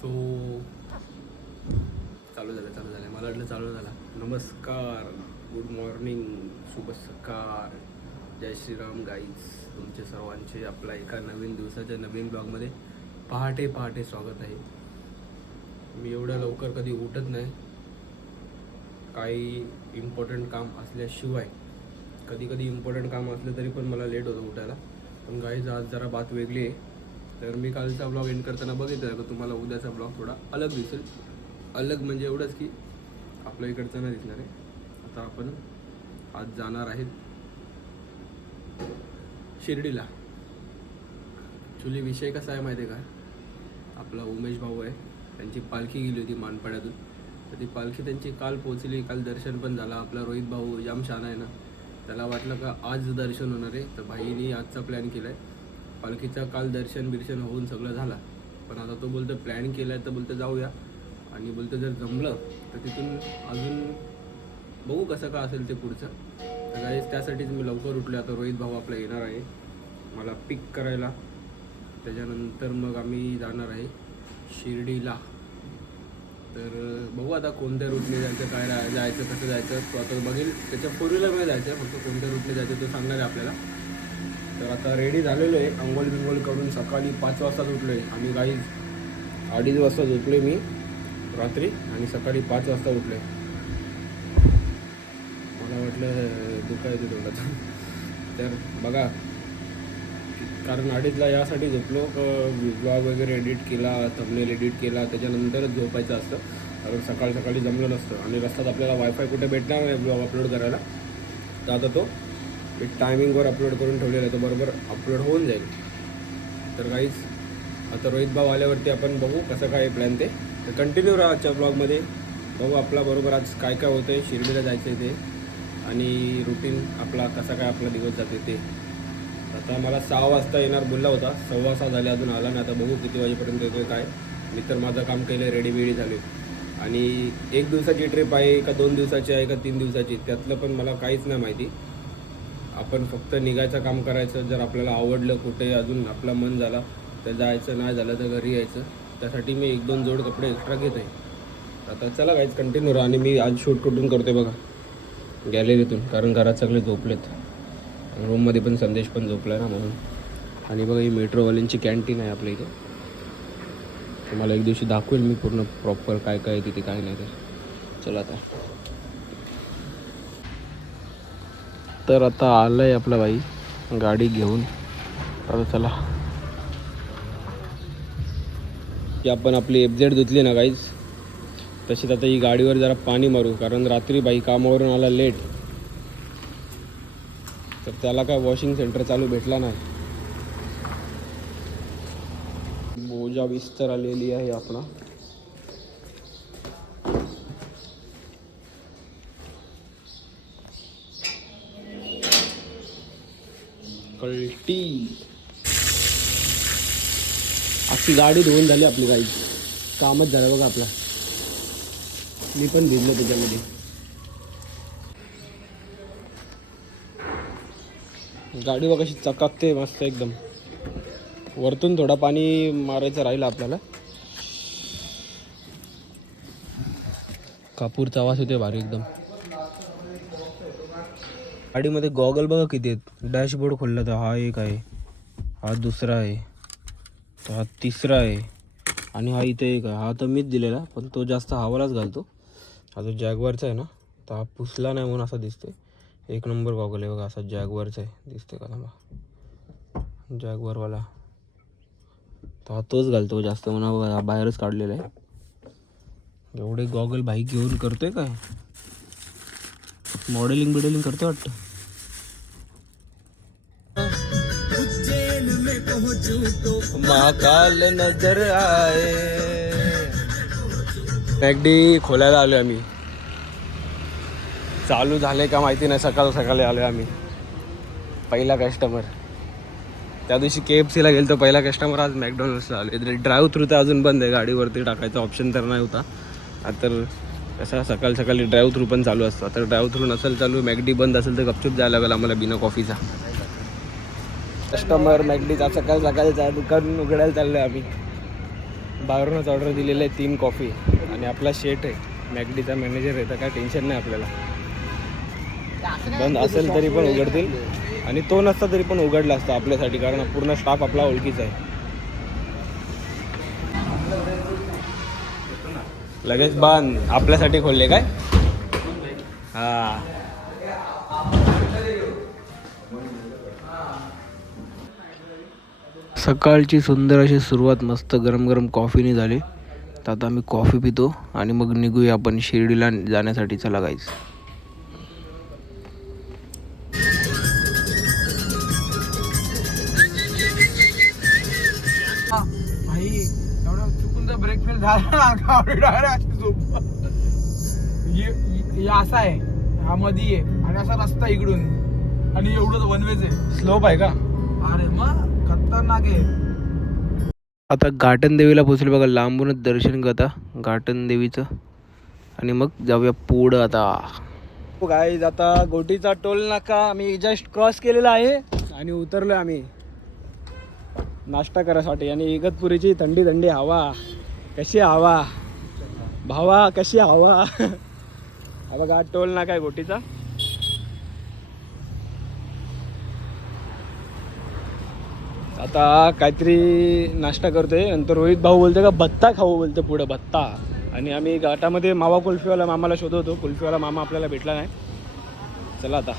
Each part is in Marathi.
सो चालू झालं मला वाटलं चालू झाला. नमस्कार, गुड मॉर्निंग, शुभ सकाळ, जय श्रीराम गाईज. तुमचे सर्वांचे आपला एका नवीन दिवसाच्या नवीन ब्लॉगमध्ये पहाटे पहाटे स्वागत आहे. मी एवढ्या लवकर कधी उठत नाही, काही इम्पॉर्टंट काम असल्याशिवाय. कधी कधी इम्पॉर्टंट काम असलं तरी पण मला लेट होतं उठायला. पण गाईज आज जरा बात वेगळी आहे. तर मी कालचा ब्लॉग एंड करताना बघितलं का तुम्हाला उद्याचा ब्लॉग थोडा अलग दिसेल. अलग म्हणजे एवढंच की आपल्या इकडचं नाही दिसणार आहे. आता आपण आज जाणार आहेत शिर्डीला. ॲक्च्युली विषय कसा आहे माहिती आहे का, आपला उमेश भाऊ आहे, त्यांची पालखी गेली होती मानपाड्यातून. तर ती पालखी त्यांची काल पोहोचली, काल दर्शन पण झालं. आपला रोहित भाऊ जाम छान आहे ना, त्याला वाटलं का आज दर्शन होणार आहे, तर भाईनी आजचा प्लॅन केला आहे. पालखीचा काल दर्शन बिर्शन होऊन सगळं झालं, पण आता तो बोलतो प्लॅन केला आहे तर बोलतो जाऊया. आणि बोलतो जर जमलं तर तिथून अजून बघू कसं का असेल ते पुढचं. तर गाईस त्यासाठीच मी लवकर उठलो. आता रोहित भाऊ आपला येणार आहे मला पिक करायला. त्याच्यानंतर मग आम्ही जाणार आहे शिर्डीला. तर बघू आता कोणत्या रूटने जायचं, काय जायचं, कसं जायचं तो आता बघेल. त्याच्या फोरव्हीलर मध्ये जायचं आहे, फक्त कोणत्या रूटने जायचं तो सांगणार आहे आपल्याला. तर आता रेडी झालेलो आहे, अंघोळ बिंगोळ करून सकाळी 5 वाजताच उठलो आहे. आम्ही गाईज 2:30 वाजता झोपलो आहे मी रात्री, आणि सकाळी 5 वाजता उठलो आहे. मला वाटलं दुखायचं तेवढंच. तर बघा, कारण 2:30ला यासाठी झोपलो ब्लॉग वगैरे एडिट केला, थंबनेल एडिट केला, त्याच्यानंतरच झोपायचं असतं. कारण सकाळी जमलं नसतं आणि रस्त्यात आपल्याला वायफाय कुठे भेटणार नाही ब्लॉग अपलोड करायला. तर आता तो एक टायमिंगवर अपलोड करून ठेवलेला आहे, तो बरोबर अपलोड होऊन जाईल. तर काहीच आता रोहित भाऊ आल्यावरती आपण बघू कसं काय प्लॅन ते. तर कंटिन्यू राहा आजच्या ब्लॉगमध्ये. बघू आपला बरोबर आज काय काय होतं आहे, शिर्डीला जायचं आहे ते, आणि रुटीन आपला कसा काय आपला दिवस जाते ते. आता मला 6 वाजता येणार बोलला होता, 6:15 झाले अजून आला नाही. आता बघू किती वाजेपर्यंत येतो आहे काय. मी तर माझं काम केलं आहे, रेडी झालो. आणि 1 दिवसाची ट्रिप आहे का 2 दिवसाची आहे का 3 दिवसाची, त्यातलं पण मला काहीच नाही माहिती. आपण फक्त निघायचं काम करायचं. जर आपल्याला आवडलं कुठे अजून आपलं मन झाला तर जायचं, नाही झालं तर घरी यायचं. त्यासाठी मी 1-2 जोड कपडे एक्स्ट्रा घेत आहे. आता चला काहीच कंटिन्यू राहा. आणि मी आज शूट कुठून करते बघा, गॅलरीतून, कारण घरात सगळे झोपलेत. रूममध्ये पण संदेश पण झोपला आहे ना म्हणून. आणि बघा ही मेट्रोवाल्यांची कॅन्टीन आहे आपल्या इथे. तुम्हाला एक दिवशी दाखवेल मी पूर्ण प्रॉपर काय काय आहे तिथे, काय नाही ते. चला आता. तर आता आलं आहे आपला बाई गाडी घेऊन. आता चला की आपण आपली FZ धुतली ना गाईज, तशीच आता ही गाडीवर जरा पाणी मारू. कारण रात्री बाई कामावरून आला लेट, तर त्याला काय वॉशिंग सेंटर चालू भेटला नाही. बोजा बिस्तर आलेली आहे आपला. कल्टी अख्खी गाडी धुवून झाली आपली. गाडी कामच झालं बघा आपला. मी पण भिजलो त्याच्यामध्ये. गाडी बघा कशी चकाकते मस्त एकदम. वरतून थोडा पाणी मारायचं राहिलं आपल्याला. कापूरचा आवाज येतोय भारी एकदम. गाडीमध्ये गॉगल बघा किती आहेत. डॅशबोर्ड खोलला तर हा एक आहे, हा दुसरा आहे, तर हा तिसरा आहे, आणि हा इथे एक आहे. हा तर मीच दिलेला, पण तो जास्त हवालाच घालतो. हा जो जॅगवारचा आहे ना, तर हा पुसला नाही म्हणून असा दिसते. 1 नंबर गॉगल आहे बघा, असा जॅगवारचा आहे. दिसते का थांबा, जॅगवारवाला. तर हा तोच घालतो जास्त म्हणा बघा. हा बाहेरच काढलेला आहे. एवढे गॉगल भाई घेऊन करतोय काय, मॉडेलिंग करतोय वाटतं. महाकाल नजर आए. मॅकडी खोलायला आलो आम्ही. चालू झाले का माहिती नाही, सकाळी आलो आम्ही. पहिला कस्टमर. त्या दिवशी KFCला गेलो, पहिला कस्टमर आज मॅकडॉनल्ड्सला आलो. ड्राईव्ह थ्रू तर अजून बंद आहे, गाडीवरती टाकायचा ऑप्शन तर नाही होता. आता कसं सकाळी ड्राईव्ह थ्रू पण चालू असतं. तर ड्राईव्ह थ्रू नसेल चालू, मॅकडी बंद असेल तर गपचूप जायला लागेल आम्हाला बिना कॉफीचा. कस्टमर मॅकडीचा सकाळचा दुकान उघडायला चाललो आम्ही. बाहेरूनच ऑर्डर दिलेलं आहे 3 कॉफी. आणि आपला शेट आहे, मॅकडीचा मॅनेजर आहे, तर काय टेन्शन नाही आपल्याला. बंद असेल तरी पण उघडतील, आणि तो नसता तरी पण उघडला असता आपल्यासाठी, कारण पूर्ण स्टाफ आपला ओळखीचा आहे. लगेच बंद, आपल्यासाठी खोलले काय? हा, सकाळची सुंदर अशी सुरुवात मस्त गरम गरम कॉफीने झाली. तर आता आम्ही कॉफी पितो आणि मग निघूया आपण शिर्डीला जाण्यासाठी. चला गाईज. भाई एवढं चुकून जर ब्रेक फेल झाला ना, अशी झोप. हे असा आहे, हा मध्ये आहे आणि असा रस्ता इकडून, आणि एवढं वन वेच आहे. स्लोप आहे का? अरे मग खतरनाक आहे. आता घाटन देवीला पोचले बघा, लांबूनच दर्शन करता घाटन देवीचं, आणि मग जाऊया पुढं. आता गाईज, आता गोटीचा टोल नाका आम्ही जस्ट क्रॉस केलेला आहे आणि उतरलो आम्ही नाश्ता करायसाठी. आणि इगतपुरीची थंडी थंडी हवा, कशी हवा भावा, कशी हवा. हा बघा टोल नाका आहे गोटीचा. आता काहीतरी नाश्ता करतोय, नंतर रोहित भाऊ बोलते का भत्ता खाऊ बोलते पुढं, भत्ता. आणि आम्ही घाटामध्ये मावा कुल्फीवाला मामाला शोधवतो, कुल्फीवाला मामा आपल्याला भेटला नाही. चला आता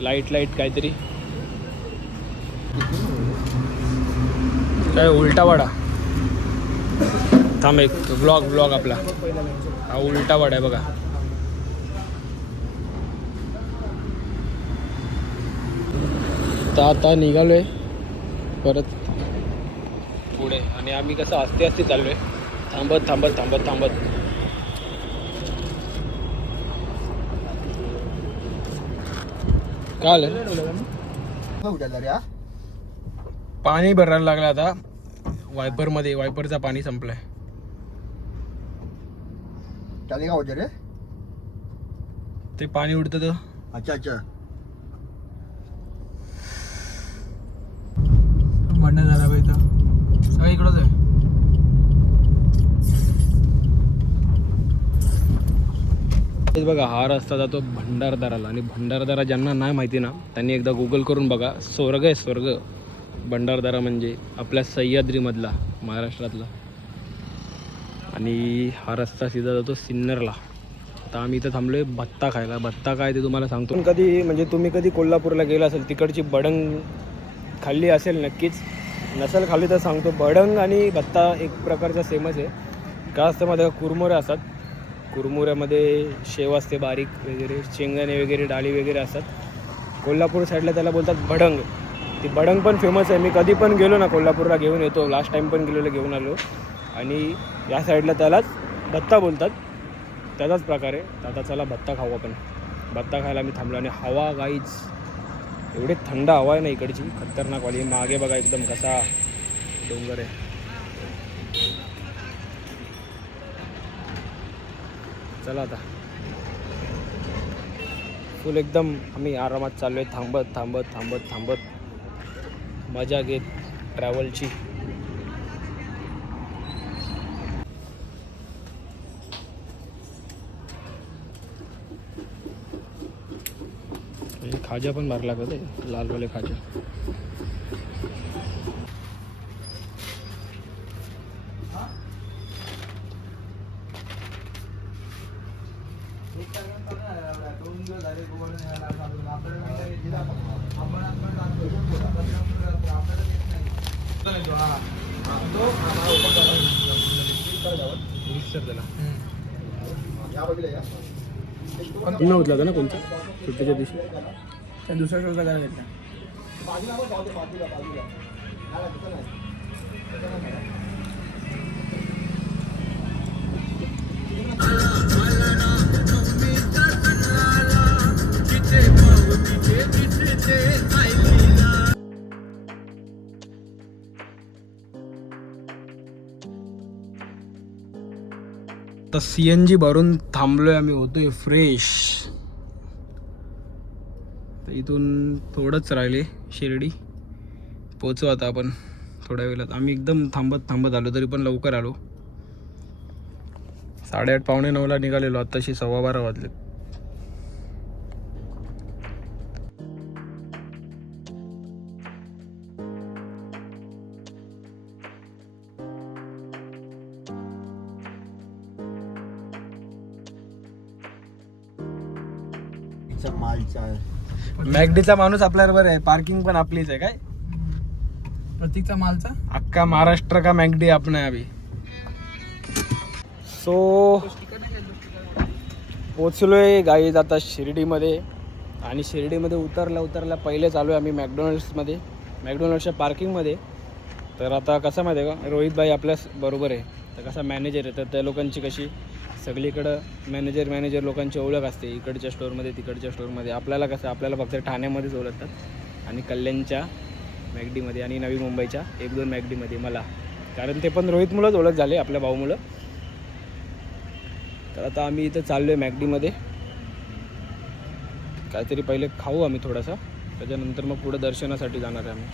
लाईट काहीतरी काय उलटा वाडा. थांब, एक ब्लॉग आपला हा उलटा वाडा आहे बघा. तर आता निघालोय परत पुढे, आणि आम्ही कसं आस्ते चाललोय, थांबत काय आलं. पाणी भरायला लागलं आता वायपरमध्ये, वायपरचा पाणी संपलाय. चालेल का होते रे? ते पाणी उडतं तर. अच्छा म्हणणं झालं पाहिजे, सगळं इकडंच आहे. बघा हा रस्ता जातो भंडारदराला, आणि भंडारदरा ज्यांना नाही माहिती ना त्यांनी एकदा गुगल करून बघा. स्वर्ग आहे, स्वर्ग. भंडारदरा म्हणजे आपल्या सह्याद्रीमधला, महाराष्ट्रातला. आणि हा रस्ता सीधा जातो सिन्नरला. आता आम्ही इथं थांबलोय भत्ता खायला. भत्ता काय ते तुम्हाला सांगतो. कधी म्हणजे तुम्ही कधी कोल्हापूरला गेला असेल, तिकडची भडंग खाल्ली असेल नक्कीच, नसेल खाल्ली तर सांगतो. भडंग आणि भत्ता एक प्रकारचा सेमच आहे. काय असतं मध्ये कुरमुरे असतात, कुरमुऱ्यामध्ये शेव असते बारीक वगैरे, शेंगदाणे वगैरे, डाळी वगैरे असतात. कोल्हापूर साईडला त्याला बोलतात भडंग. ती भडंग पण फेमस आहे. मी कधी पण गेलो ना कोल्हापूरला घेऊन येतो, लास्ट टाईम पण गेलेलो घेऊन आलो. आणि या साईडला त्यालाच भत्ता बोलतात, त्याचाच प्रकार आहे. आता चला भत्ता खाऊ आपण. भत्ता खायला मी थांबलो. आणि हवा गाईच एवढी थंड हवा आहे ना इकडची, खतरनाकवाली. मागे बघा एकदम कसा डोंगर आहे. चला आता फुल एकदम आम्ही आरामात चाललो आहे, थांबत मजा घेत ट्रॅव्हलची. खाजा पण मारला का ते लालवाले खाजा. होता ना कोणता सुट्टीच्या दिवशी, दुसऱ्या शोचा काय घेतला. आता CNG भरून थांबलोय आम्ही, होतोय फ्रेश. इथून थोडंच राहिले शिर्डी पोचू आता आपण. थोड्या वेळात. आम्ही एकदम थांबत आलो, तरी पण लवकर आलो. 8:30 पावणे 9ला निघालेलो, आत्ताशी 12:15 वाजले. मालचा मॅगडीचा माणूस आपल्याबरोबर आहे, पार्किंग पण आपलीच आहे. काय प्रतीकचा मालचा अख्खा महाराष्ट्र का मॅगडी आपण आहे अभि. सो पोचलोय गाईज आता शिर्डीमध्ये. आणि शिर्डीमध्ये उतरल्या पहिले चालू आहे आम्ही मॅकडॉनल्ड्समध्ये, मॅकडॉनल्ड्सच्या पार्किंगमध्ये. तर आता कसं माहिती आहे का, रोहित भाई आपल्या बरोबर आहे. तर कसा मॅनेजर आहे, तर त्या लोकांची कशी सगळीकडं मॅनेजर लोकांची ओळख असते, इकडच्या स्टोअरमध्ये तिकडच्या स्टोअरमध्ये. आपल्याला कसं, आपल्याला फक्त ठाण्यामध्येच ओळखतात आणि कल्याणच्या मॅगडीमध्ये आणि नवी मुंबईच्या 1-2 मॅगडीमध्ये मला, कारण ते पण रोहितमुळंच ओळख झाले, आपल्या भाऊमुळं. तर आता आम्ही इथं चाललो आहे मॅगडीमध्ये. काहीतरी पहिले खाऊ आम्ही थोडासा, त्याच्यानंतर मग पुढं दर्शनासाठी जाणार आहे आम्ही.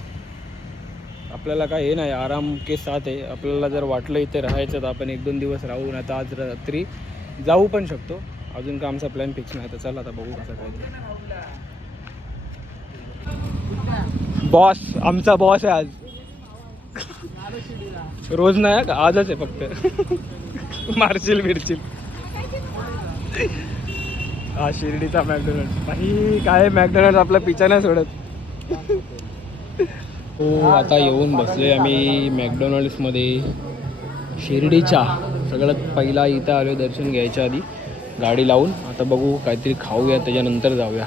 आपल्याला काय हे नाही, आराम के साथ आहे. आपल्याला जर वाटलं इथे राहायचं तर आपण 1-2 दिवस राहून आता आज रात्री जाऊ पण शकतो. अजून का आमचा प्लॅन फिक्स नाही, तर चला आता बघू कसं काय ते. बॉस, आमचा बॉस आहे आज. रोज नाही का, आजच आहे फक्त. मारशील हा शिर्डीचा मॅकडॉनल्ड्स. बाई काय मॅकडॉनल्ड्स आपला पिछा नाही सोडत. हो आता येऊन बसले आम्ही मॅकडॉनल्ड्समध्ये शिर्डीच्या. सगळ्यात पहिला इथं आलो दर्शन घ्यायच्या आधी गाडी लावून. आता बघू काहीतरी खाऊया, त्याच्यानंतर जाऊया.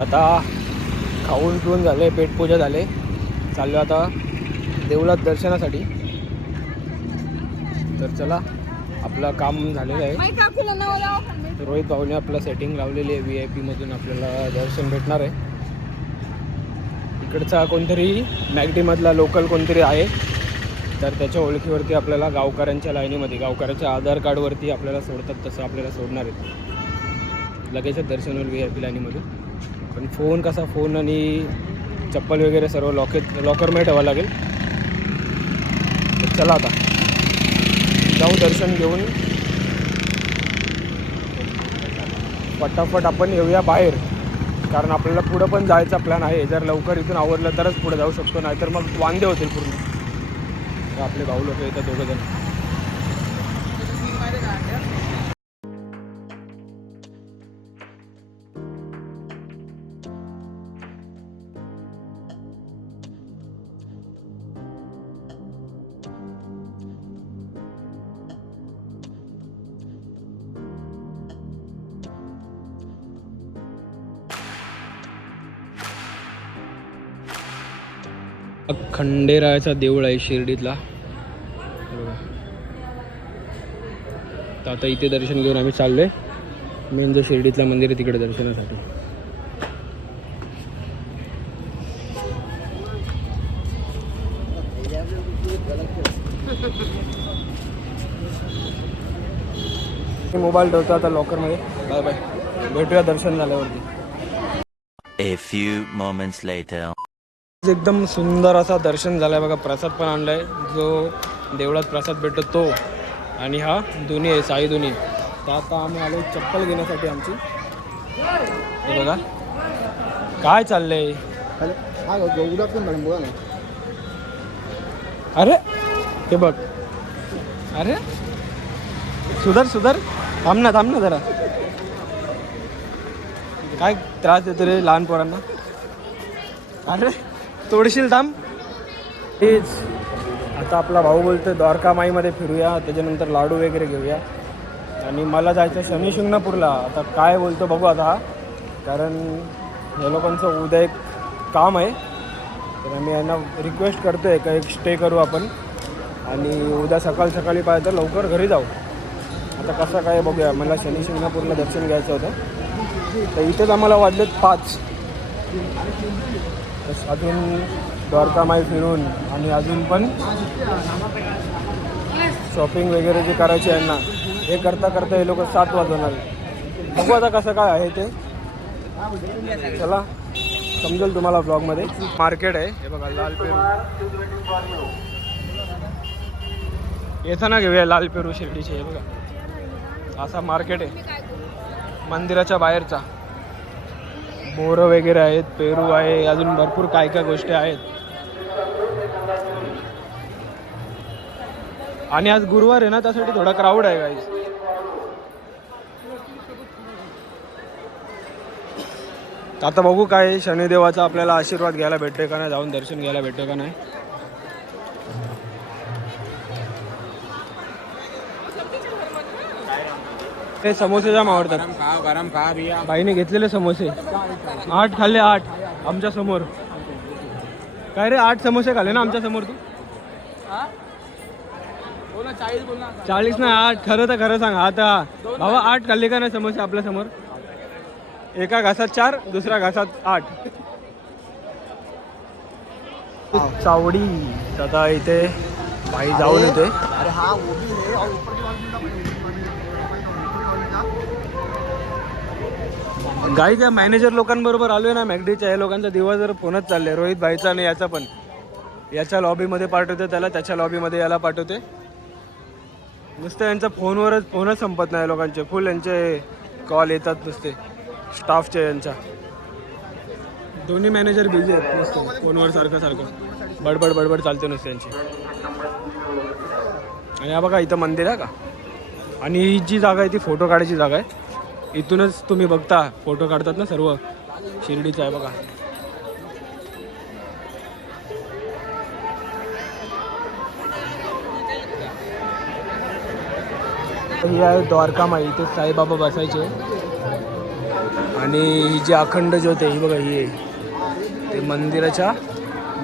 आता खाऊन पिऊन झाले, पेटपूजा झाले, चाललो आता देवळात दर्शनासाठी. तर चला, आपलं काम झालेलं आहे. रोहित भाऊने आपलं सेटिंग लावलेली आहे, VIP मधून आपल्याला दर्शन भेटणार आहे. इकडचा कोणतरी मॅगडीमधला लोकल कोणतरी आहे, तर त्याच्या ओळखीवरती आपल्याला गावकऱ्यांच्या लाईनीमध्ये, गावकऱ्याच्या आधार कार्डवरती आपल्याला सोडतात, तसं आपल्याला सोडणार आहेत. लगेचच दर्शन होईल VIP लाईनीमधून. पण फोन कसा, फोन आणि चप्पल वगैरे सर्व लॉकरमध्ये ठेवावं लागेल. तर चला आता जाऊ दर्शन घेऊन, पटापट आपण येऊया बाहेर, कारण आपल्याला पुढं पण जायचा प्लॅन आहे. जर लवकर इथून आवरलं तरच पुढे जाऊ शकतो, नाहीतर मग वांदे होतील पूर्ण. तर आपले भाऊ लोक येतात दोघंजण. खंडेरायाचा देऊळ आहे शिर्डीतला. तर आता इथे दर्शन घेऊन आम्ही चाललोय. मेन जो शिर्डीतला मंदिर आहे तिकडे दर्शनासाठी. मोबाईल ठेवतो आता लॉकरमध्ये. बाय बाय, भेटूया दर्शन झाल्यावरती. A few moments later. एकदम सुंदर असा दर्शन झालाय बघा. प्रसाद पण आणलाय, जो देवळात प्रसाद भेटतो तो, आणि हा दोन्ही आहे, साई दोन्ही. तर आता आम्ही आलो चप्पल घेण्यासाठी आमची. हे बघा काय चाललंय. अरे हे बघ, अरे सुधर थांब ना जरा. काय त्रास देतो रे लहान पोरांना. अरे तोडशील, थांब. तेच आता आपला भाऊ बोलतोय द्वारका माईमध्ये फिरूया, त्याच्यानंतर लाडू वगैरे घेऊया. आणि मला जायचं शनी शिंगणापूरला. आता काय बोलतो बघू आता, कारण या लोकांचं उद्या एक काम आहे. तर आम्ही यांना रिक्वेस्ट करतो आहे का एक स्टे करू आपण, आणि उद्या सकाळी पाहिजे तर लवकर घरी जाऊ. आता कसं काय बघूया. मला शनी शिंगणापूरला दर्शन घ्यायचं होतं, तर इथेच आम्हाला वाजलेत 5. अजून द्वारका माई फिरून आणि अजून पण शॉपिंग वगैरे जे करायची आहे ना, हे करता करता हे लोक 7 वाजवणार. बघू आता कसं काय आहे ते. चला समजेल तुम्हाला ब्लॉगमध्ये. मार्केट आहे हे बघा, लाल पेरू. येताना घेऊया लाल पेरू शिर्डीचे. हे बघा असा मार्केट आहे मंदिराच्या बाहेरचा. बोरं वगैरे आहेत, पेरू आहे, अजून भरपूर काय काय गोष्टी आहेत. आणि आज गुरुवार आहे ना, त्यासाठी थोडा क्राऊड आहे गाईज. आता बघू काय शनिदेवाचा आपल्याला आशीर्वाद घ्यायला भेटतोय का नाही, जाऊन दर्शन घ्यायला भेटतोय का नाही. ते समोसे जाम आवडतात. गरम खा बिया. बाईने घेतलेले समोसे 8 खाल्ले. 8 आमच्या समोर. काय रे 8 समोसे खाल्ले ना आमच्या समोर तू? 40 ना 8. खरं तर खरं सांग आता बाबा, 8 खाल्ले का नाही समोसे आपल्या समोर? एका घासात 4, दुसऱ्या घासात 8. चावडी. आता इथे बाई जाऊन येते. अरे हा वो भी है और ऊपर की बाजू गाई त्या मॅनेजर लोकांबरोबर आलोय ना मॅगडीच्या. या लोकांचा दिवस जर फोनच चालले. रोहित भाईचा आणि याचा पण. याच्या लॉबीमध्ये पाठवते त्याला, त्याच्या लॉबीमध्ये याला पाठवते. नुसतं यांचा फोनच संपत नाही लोकांचे. फुल यांचे कॉल येतात नुसते स्टाफचे यांच्या. दोन्ही मॅनेजर बिझी आहेत नुसतं फोनवर सारखं बडबड बडबड चालते नुसते यांची. आणि हा बघा इथं मंदिर आहे का. आणि ही जी जागा आहे ती फोटो काढायची जागा आहे. इथूनच तुम्ही बघता फोटो काढतात ना सर्व. शिर्डीचं आहे बघा. ही आहे द्वारकामाई. इथे साईबाबा बसायचे. आणि ही जी अखंड ज्योत आहे ही बघा, ही आहे ते मंदिराच्या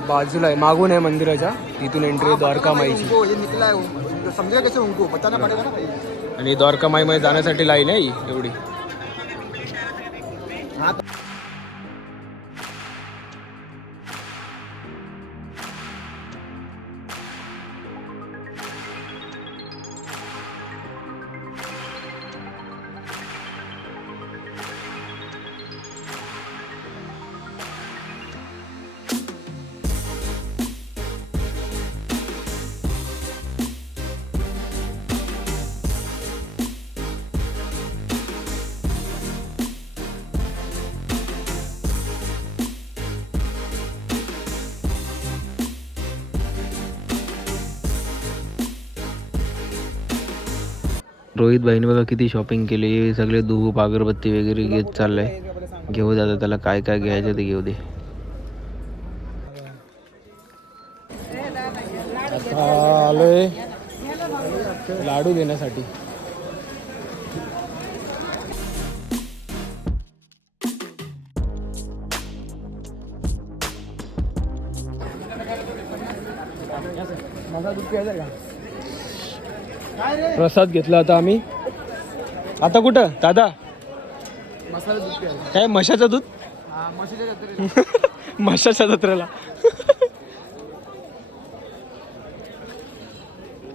बाजूला आहे. मागून आहे मंदिराच्या. इथून एंट्री आहे द्वारकामाईची. समजेगा कैसे उनको बताना पड़ेगा ना. आणि द्वारकामाईमध्ये जाण्यासाठी लाईन आहे ही एवढी. रोहित भाईने बघा किती शॉपिंग केली. सगळे धूप अगरबत्ती वगैरे घेत चाललंय. घेऊ दादा त्याला काय काय घ्यायचं ते घेऊ दे. आलोय लाडू देण्यासाठी. प्रसाद घेतला आता आम्ही. आता कुठं दादा? मसाला दूध प्यायचं. काय म्हशाचं दूध? हा, म्हशीच्या जत्रेला. म्हशाच्या जत्रेला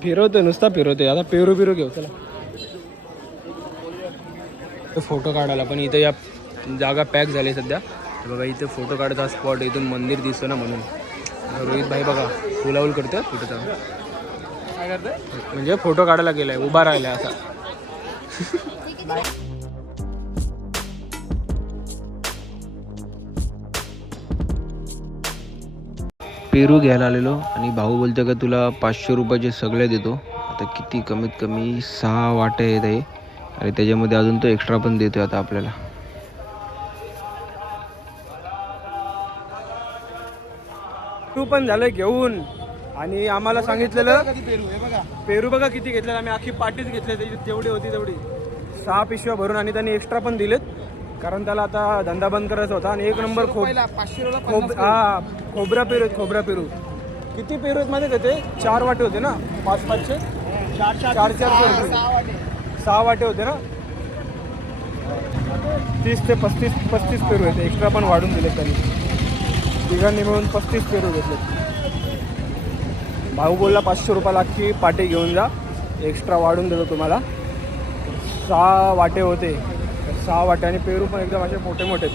फिरवते नुसता फिरवते. आता पेरू घेऊ चला. फोटो काढायला पण इथे या जागा पॅक झाली सध्या. बघा इथे फोटो काढता स्पॉट. इथून मंदिर दिसतो ना म्हणून. रोहित भाई बघा फुलावूल करतोय कुठं जाऊन. काय करतोय? म्हणजे फोटो काढायला गेलाय, उभा राहिलाय असा. पेरू घ्यायला आलेलो आणि भाऊ बोलतो का तुला 500 रुपयाचे सगळे देतो. आता किती कमीत कमी 6 वाटे येत आहे आणि त्याच्यामध्ये अजून तो एक्स्ट्रा पण देतोय आता आपल्याला. तू पण झालं घेऊन. आणि आम्हाला सांगितलेलं पेरू बघा किती घेतलेलं. आम्ही अख्खी पाटीच घेतली जेवढी होती तेवढी. 6 पिशव्या भरून. आणि त्यांनी एक्स्ट्रा पण दिलेत कारण त्याला आता धंदा बंद करायचा होता. आणि 1 नंबर खोबरा पेरू आहेत. खोबरा पेरू किती पेरू आहेत मध्ये ते 4 वाटे होते ना. 5-5चे 4 6 वाटे होते ना. 30 ते 35 पेरू आहेत. एक्स्ट्रा पण वाढून दिले त्यांनी. तिघांनी मिळून 35 पेरू घेतले. भाऊ बोलला 500 रुपयाला अख्खी पाटी घेऊन जा, एक्स्ट्रा वाढून देतो तुम्हाला. 6 वाटे होते, तर 6 वाटे आणि पेरू पण एकदम असे मोठे मोठे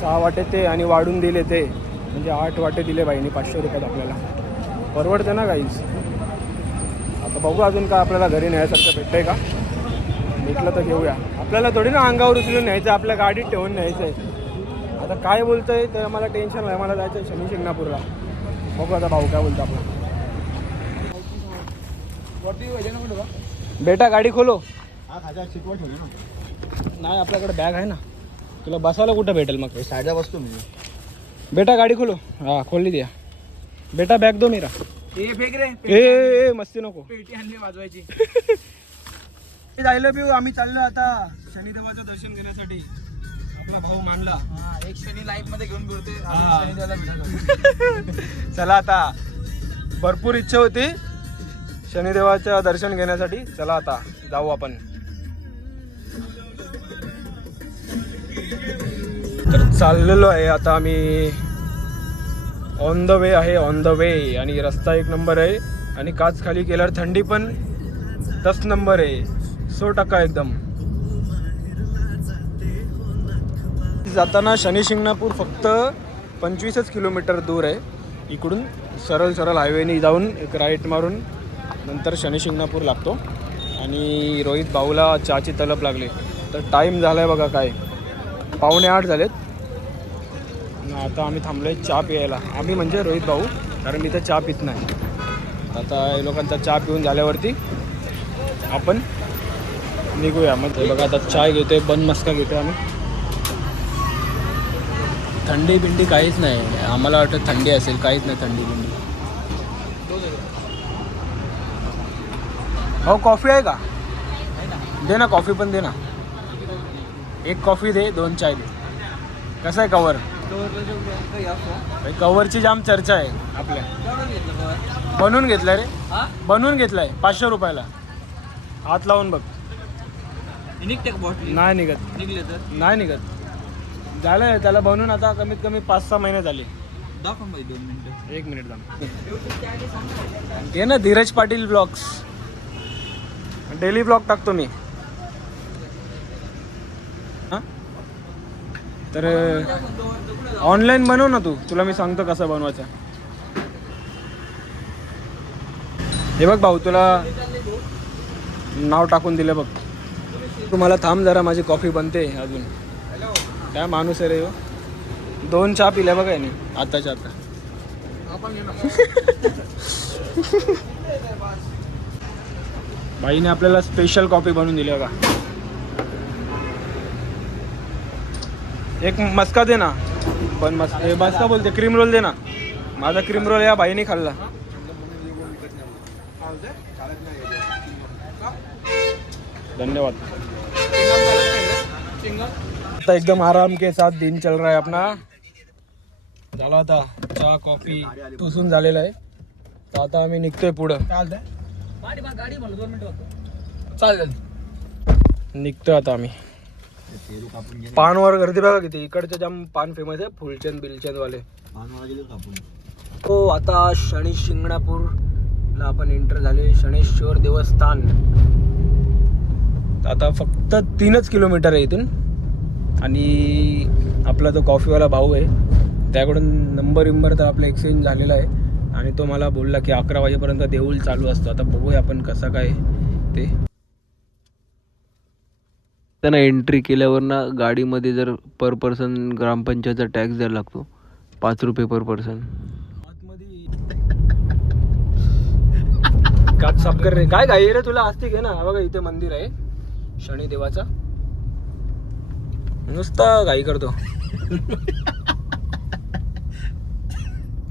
6 वाटे ते आणि वाढून दिले ते, म्हणजे 8 वाटे दिले बाईंनी 500 रुपयात आपल्याला. परवडते ना काहीच. आता बघू अजून काय आपल्याला घरी न्यायसारखं भेटतंय का, भेटलं तर घेऊया. आपल्याला थोडी ना अंगावर उचलून न्यायचं, आपल्या गाडीत ठेवून न्यायचं आहे. आता काय बोलतंय तर मला टेन्शन नाही, मला जायचं आहे शनी शिंगणापूरला. बघू आता भाऊ काय बोलतो आपला. बेटा गाडी खोलो. नाही आपल्याकडे बॅग आहे ना, तुला बसायला कुठं भेटेल मग. साईडला बसतो मी. बेटा गाडी खोलो. हा खोलली द्या. बेटा बॅग दो मेरा. हे फेक रे, ए मस्ती नको. पेटी आणली वाजवायची. जायला पिऊ आम्ही चाललो आता शनिदेवाचं दर्शन घेण्यासाठी. आपला भाऊ मानला. एक शनी लाईफ मध्ये घेऊन फिरते. हा. शनिदेवाला भेटायला. चला आता, भरपूर इच्छा होती शनिदेवाचं दर्शन घेण्यासाठी. चला आता जाऊ आपण. तर चाललेलो आहे आता आम्ही. ऑन द वे आहे, ऑन द वे. आणि रस्ता 1 नंबर आहे आणि काच खाली केल्यावर थंडी पण 10 नंबर आहे, 100% एकदम. जाताना शनी शिंगणापूर फक्त 25 किलोमीटर दूर आहे. इकडून सरळ हायवेने जाऊन एक राईट मारून नंतर शनी शिंगणापूर लागतो. आणि रोहित भाऊला चहाची तलप लागली. तर टाईम झाला आहे बघा काय, 7:45 झालेत. आता आम्ही थांबलो आहे चहा प्यायला. आम्ही म्हणजे रोहित भाऊ, कारण मी तर चहा पित नाही. आता या लोकांचा चहा पिऊन झाल्यावरती आपण निघूया. मग बघा आता चहा घेतोय, बन मस्का घेतोय आम्ही. थंडी बिंडी काहीच नाही, आम्हाला वाटतं थंडी असेल, काहीच नाही थंडी बिंडी. हो कॉफी आहे का, दे ना कॉफी पण दे ना. 1 कॉफी दे, 2 चाय दे. कसं आहे कवर. कवरची जाम चर्चा आहे आपल्या. बनवून घेतलाय रे, बनवून घेतलाय 500 रुपयाला. हात लावून बघ. नाही निघत, नाही निघत. झालंय त्याला बनवून आता कमीत कमी 5-6 महिने झाले. 1 मिनिट ते ना Dheeraj Patil blogs, daily blog टाकतो मी. हां तर ऑनलाईन बनव ना तू, तुला मी सांगतो कसं बनवायचं. हे बघ भाऊ, तुला नाव टाकून दिलं बघ. तुम्हाला थांब जरा, माझी कॉफी बनते अजून. काय माणूस आहे रे हो. 2 चहा पिल्या बघा याने आताच्या आता. बाईने आपल्याला स्पेशल कॉफी बनवून दिली बघा. एक मस्का दे ना. पण मस्का बोलते, क्रीम रोल दे ना. माझा क्रीम रोल या बाईने खाल्ला. धन्यवाद. आता एकदम आराम के साथ दिन चल रहा है अपना. झाला आता चहा कॉफी टुसून झालेला आहे. तर आता आम्ही निघतोय पुढं. चालेल. निघतोय आता आम्ही. पानवर गर्दी बघा किती. इकडचे जाम पान फेमस आहे, फुलचंद बिलचंद वाले. हो आता शनी शिंगणापूरला आपण एंटर झाले. शनेश्वर देवस्थान. आता फक्त 3 किलोमीटर आहे इथून. आणि आपला तो कॉफीवाला भाऊ आहे, त्याकडून नंबर तर आपला एक्सचेंज झालेला आहे. आणि तो मला बोलला की 11 वाजेपर्यंत देऊळ चालू असतो. आता बघूया आपण कसं काय ते. त्यांना एंट्री केल्यावर ना गाडीमध्ये जर पर पर्सन ग्रामपंचायतचा टॅक्स द्यायला लागतो, 5 रुपये पर पर्सन. काच साफ कर रे. काय घाई रे तुला, असते घे ना. बघा इथे मंदिर आहे शनिदेवाचा. नुसता घाई करतो.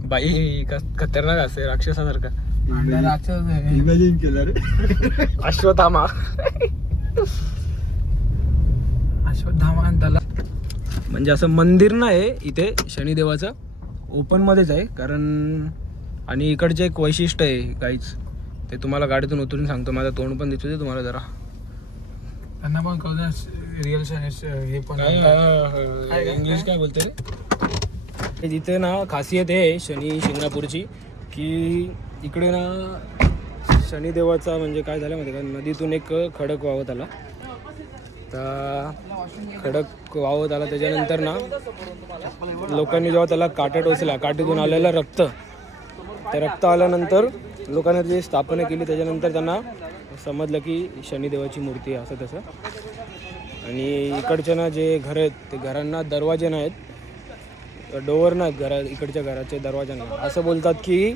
बाई खतरनाक असते, राक्षसासारखा. इमॅजिन केलं रे. अश्वत्थामा. त्याला म्हणजे असं मंदिर नाही इथे शनिदेवाचं, ओपन मध्येच आहे. कारण आणि इकडचे एक वैशिष्ट्य आहे काहीच, ते तुम्हाला गाडीतून उतरून सांगतो. माझं तोंड पण दिसतो तुम्हाला जरा. त्यांना पण कळतं रिअल हे पण इंग्लिश काय बोलते रे. तिथे ना खासियत आहे शनी शिंगणापूरची, की इकडे ना शनिदेवाचा म्हणजे काय झालं माहिती का, नदीतून एक खडक वाहत आला आता खडक वावत आला त्याच्यानंतर ना लोकांनी जेव्हा त्याला काटा टोचला, काठीतून आलेलं रक्त, त्या रक्त आल्यानंतर लोकांनी जी स्थापना केली त्याच्यानंतर त्यांना समजलं की शनिदेवाची मूर्ती आहे असं तसं. आणि इकडचे ना जे घर आहेत ते घरांना दरवाजे नाहीत, डोअर नाहीत, इकडच्या घराचे दरवाजे नाही. असं बोलतात की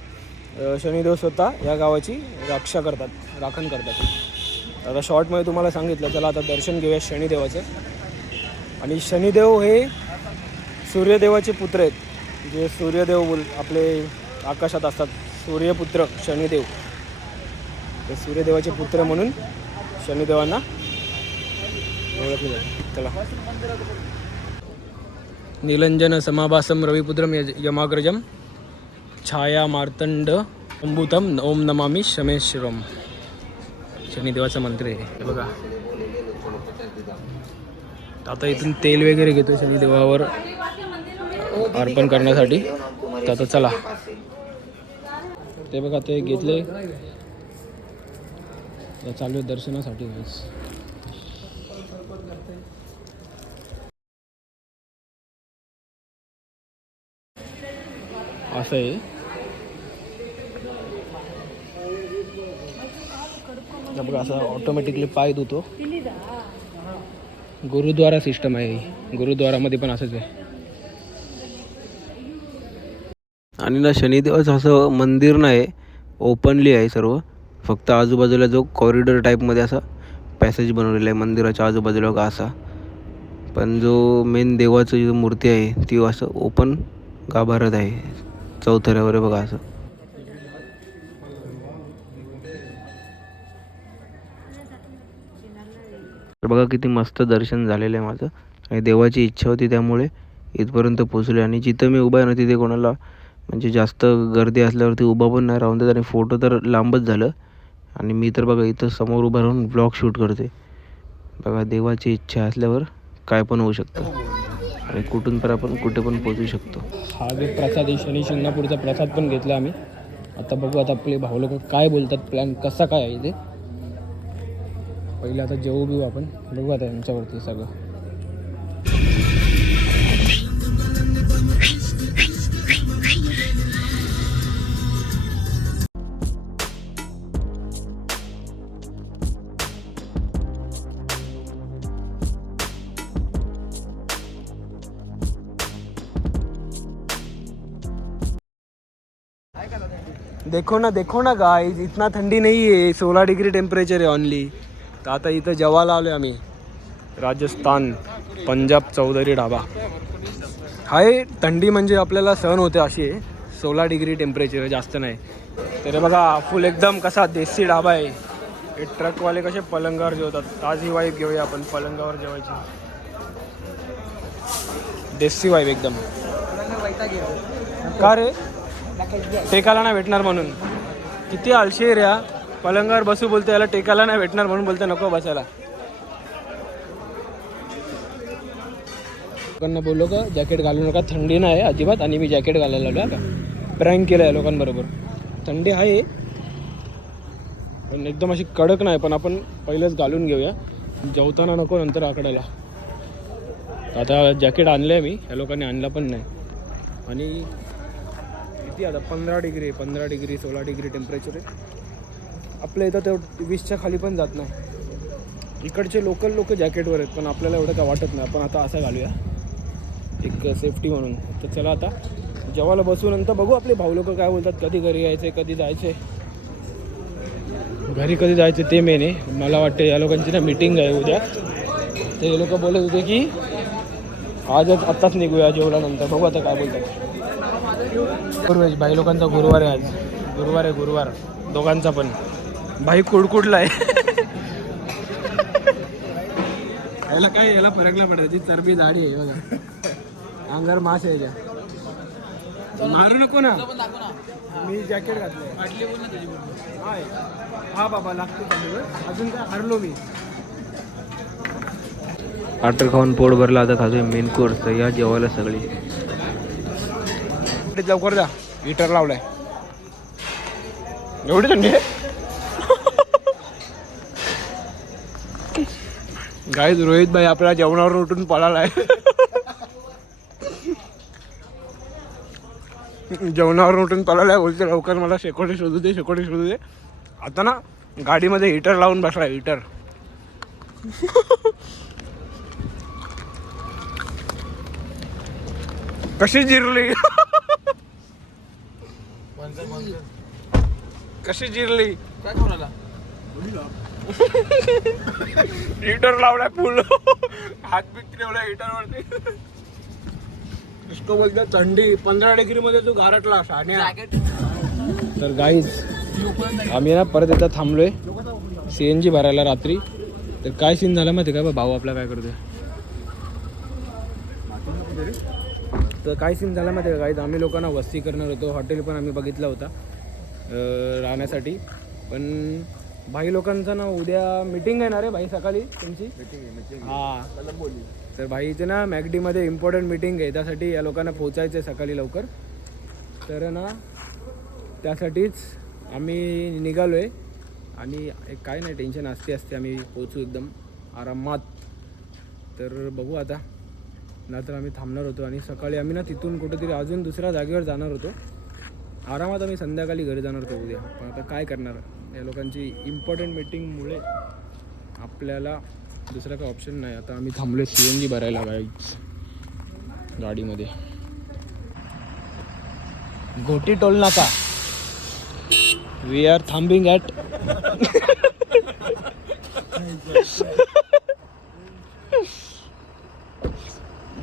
शनिदेव स्वतः या गावाची राखण करतात. आता शॉर्टमध्ये तुम्हाला सांगितलं, चला आता दर्शन घेऊया शनिदेवाचं. आणि शनिदेव हे सूर्यदेवाचे पुत्र आहेत. जे सूर्यदेव आपले आकाशात असतात, सूर्यपुत्र शनिदेव, ते सूर्यदेवाचे पुत्र म्हणून शनिदेवांना ओळखले जाते. चला. नीलंजन समाभासम रविपुत्रम यमाग्रजम छाया मार्तंड अम्बुतम ओम नमामि शमेश्वरम. शनिदेवाचा मंत्र आहे हे बघा. आता इथून तेल वगैरे घेतो शनिदेवावर अर्पण करण्यासाठी. तर आता चला, ते बघा ते घेतले, चालू आहे दर्शनासाठी. असं आहे. बघा असं ऑटोमॅटिकली पाय धुतो. गुरुद्वारा सिस्टम आहे. गुरुद्वारामध्ये पण असंच आहे. आणि ना शनिदेवाचं असं मंदिर नाही, ओपनली आहे सर्व. फक्त आजूबाजूला जो कॉरिडॉर टाईपमध्ये असा पॅसेज बनवलेला आहे मंदिराच्या आजूबाजूला का असा. पण जो मेन देवाची जो मूर्ती आहे ती असं ओपन गाभाऱ्यात आहे, चौथऱ्यावर आहे बघा असं. तर बघा किती मस्त दर्शन झालेलं आहे माझं. आणि देवाची इच्छा होती त्यामुळे इथपर्यंत पोचले. आणि जिथं मी उभा आहे ना तिथे कोणाला म्हणजे जास्त गर्दी असल्यावरती उभा पण नाही राहून देत. आणि फोटो तर लांबच झालं. आणि मी तर बघा इथं समोर उभा राहून ब्लॉग शूट करते. बघा देवाची इच्छा असल्यावर काय पण होऊ शकतं. आणि कुठून पण आपण कुठे पण पोचू शकतो. हा जो प्रसाद आहे शनी शिंगणापूरचा प्रसाद पण घेतला आम्ही. आता बघू आता आपले भाऊ लोक काय बोलतात, प्लॅन कसा काय आहे ते. पहिले आता जेवू बिऊ आपण, बघू आता यांच्यावरती सगळं. देखो ना गाइस, इतना ठंडी नहीं है, 16 डिग्री टेम्परेचर है ओनली. तर आता इथं जेवायला आलो आम्ही. राजस्थान पंजाब चौधरी ढाबा. हाय थंडी म्हणजे आपल्याला सहन होते अशी आहे. 16 डिग्री टेम्परेचर आहे, जास्त नाही. तर बघा फुल एकदम कसा देसी ढाबा आहे. हे ट्रकवाले कसे पलंगावर जेवतात, ताजी वाईफ घेऊया आपण पलंगावर जेवायची. देसी वाईफ एकदम. का रे टेकाला नाही भेटणार म्हणून? किती आळशी आहे रे हा. पलंगावर बसू बोलते, याला टेकाला नाही भेटणार म्हणून बोलते नको बसायला. लोकांना बोललो का जॅकेट घालू नका, थंडी नाही अजिबात. आणि मी जॅकेट घालायला लागलो का. प्रँक केलं आहे लोकांबरोबर. थंडी आहे पण एकदम अशी कडक नाही. पण आपण पहिलेच घालून घेऊया, जेवताना नको नंतर आकडायला. आता जॅकेट आणलं आहे मी, या लोकांनी आणला पण नाही. आणि किती आता 15 डिग्री 16 डिग्री टेम्परेचर आहे. आपल्या इथं ते 20च्या खाली पण जात नाही. इकडचे लोकल लोक जॅकेटवर आहेत पण आपल्याला एवढं काय वाटत नाही. आपण आता असं घालूया एक सेफ्टी म्हणून. तर चला आता जेवायला बसू, नंतर बघू आपले भाऊ लोक काय बोलतात. कधी घरी यायचे, कधी जायचे. घरी कधी जायचे ते मेन आहे. मला वाटतं या लोकांची ना मीटिंग आहे उद्या. ते हे लोक बोलत होते की आजच आत्ताच निघूया जेवल्यानंतर. बघू आता काय बोलतात. गुरुवार भाई लोकांचा गुरुवार आहे आज. गुरुवार दोघांचा पण. भाई कुडकुडला आहे. याला काय याला फरक नाही पडत. ती चरबी जाडी आहे बघा, अंगावर मास आहे याच्या. मारू नको ना. मी जॅकेट घातलंय. हा बाबा लागतो अजून काय हरलो मी. आटर खाऊन पोट भरला. आता खातोय मेन कोर्स. या जेवायला सगळी. लवकर जा, हीटर लावलाय. एवढी थंडी आहे. गाईज रोहित भाई आपल्या जेवणावर उठून पळालाय. जेवणावर उठून पळालाय. बोलते लवकर मला शेकोटी शोधू दे. आता ना गाडीमध्ये हिटर लावून बसलाय. हिटर कशी जिरली कशी जिरली काय कोणाला हिटर लावलाय फुल. हात बीत ठेवलाय हिटरवरती. इसको बोलतो थंडी 15 डिग्री मध्ये तू गारटला शाण्या. तर गाईज आम्ही ना परत एकदा थांबलोय CNG भरायला रात्री. तर काय सीन झाला माहिती का भाऊ आपला काय करतोय. तर काय सीन झाला माहिती का गाईज, आम्ही लोकांना वस्ती करणार होतो. हॉटेल पण आम्ही बघितला होता राहण्यासाठी. पण भाई लोकांचा ना उद्या मीटिंग आहे ना रे भाई सकाळी तुमची. हां तर भाई इथे ना मॅगडीमध्ये इम्पॉर्टंट मीटिंग आहे. त्यासाठी या लोकांना पोचायचं आहे सकाळी लवकर. तर ना त्यासाठीच आम्ही निघालो आहे. आणि काय नाही टेन्शन असते आम्ही पोचू एकदम आरामात. तर बघू आता. नाहीतर आम्ही थांबणार होतो आणि सकाळी आम्ही ना तिथून कुठेतरी अजून दुसऱ्या जागेवर जाणार होतो. आरामात आम्ही संध्याकाळी घरी जाणार होतो उद्या. पण आता काय करणार, या लोकांची इम्पॉर्टंट मीटिंगमुळे आपल्याला दुसरा काय ऑप्शन नाही. आता आम्ही थांबलो CNG भरायला गाडीमध्ये. घोटी टोल नाका. वी आर थांबिंग ॲट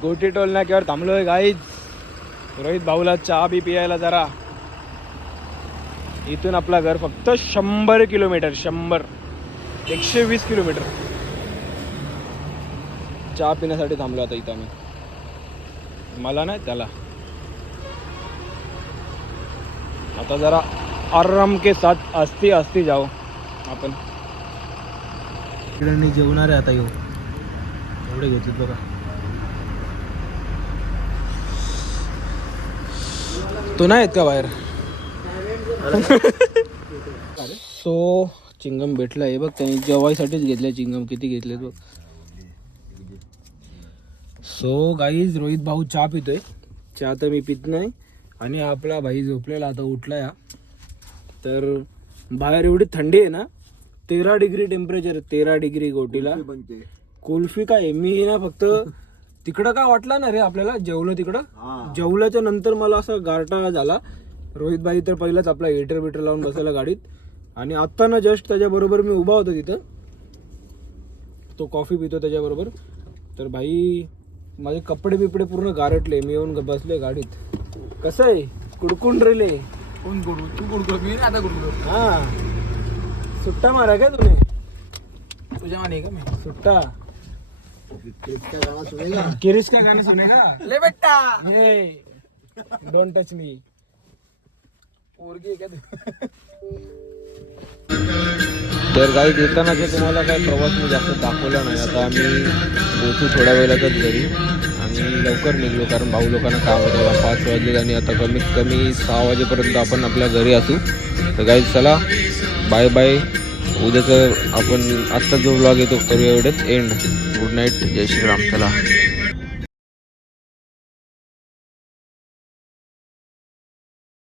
घोटी टोल नाक्यावर थांबलोय गाईज. रोहित भाऊला चहा बी पियायला जरा. इथून आपला घर फक्त 100 किलोमीटर. 120 किलोमीटर. चहा पिण्यासाठी थांबलो आता इथं आम्ही. मला नाही त्याला. आता जरा आराम के साथ आस्ती जाओ आपण. इकडे जेवणार आहे आता. एवढे घेतलेत बघा. तो नाही आहेत का बाहेर. सो चिंगम भेटला आहे बघ. त्यांनी जेवायसाठीच घेतलं चिंगम. किती घेतलेत बघ. सो गाईज रोहित भाऊ चहा पितोय. चहा तर मी पित नाही. आणि आपला भाई झोपलेला आता उठला या. तर बाहेर एवढी थंडी आहे ना. 13 डिग्री टेम्परेचर. 13 डिग्री गोटीला. कुल्फी काय मी ना फक्त तिकडं काय वाटला ना रे आपल्याला. जेवलं तिकडं. जेवल्याच्या नंतर मला असा गारठा झाला. रोहित भाई तर पहिलाच आपला हिटर लावून बसायला गाडीत. आणि आत्ता ना जस्ट त्याच्याबरोबर मी उभा होतो तिथं. तो कॉफी पितो त्याच्याबरोबर. तर भाई माझे कपडे बिपडे पूर्ण गारटले. मी येऊन बसले गाडीत. कसं आहे कुडकुंड रेले. कोण गुडगुड तू गुडगुड मी आता गुडगुड. हां सुट्टा मारा काय तुने. तुझ्या माने का मी सुट्टा किरीश का गाना सुनेगा. ले बेटा डोंट टच मी. पोरगी आहे का तू. तर गाई येताना तर तुम्हाला काय प्रवास मी जास्त दाखवला नाही. आता आम्ही पोचू थोड्या वेळातच घरी. आणि लवकर निघलो कारण भाऊ लोकांना काम होतं. 5 वाजले आणि आता कमीत कमी 6 वाजेपर्यंत आपण आपल्या घरी असू. तर गाई चला बाय बाय. उद्याचं आपण आत्ता जो व्लॉग येतो करूया एवढंच एंड. Good night. जय श्रीराम. चला.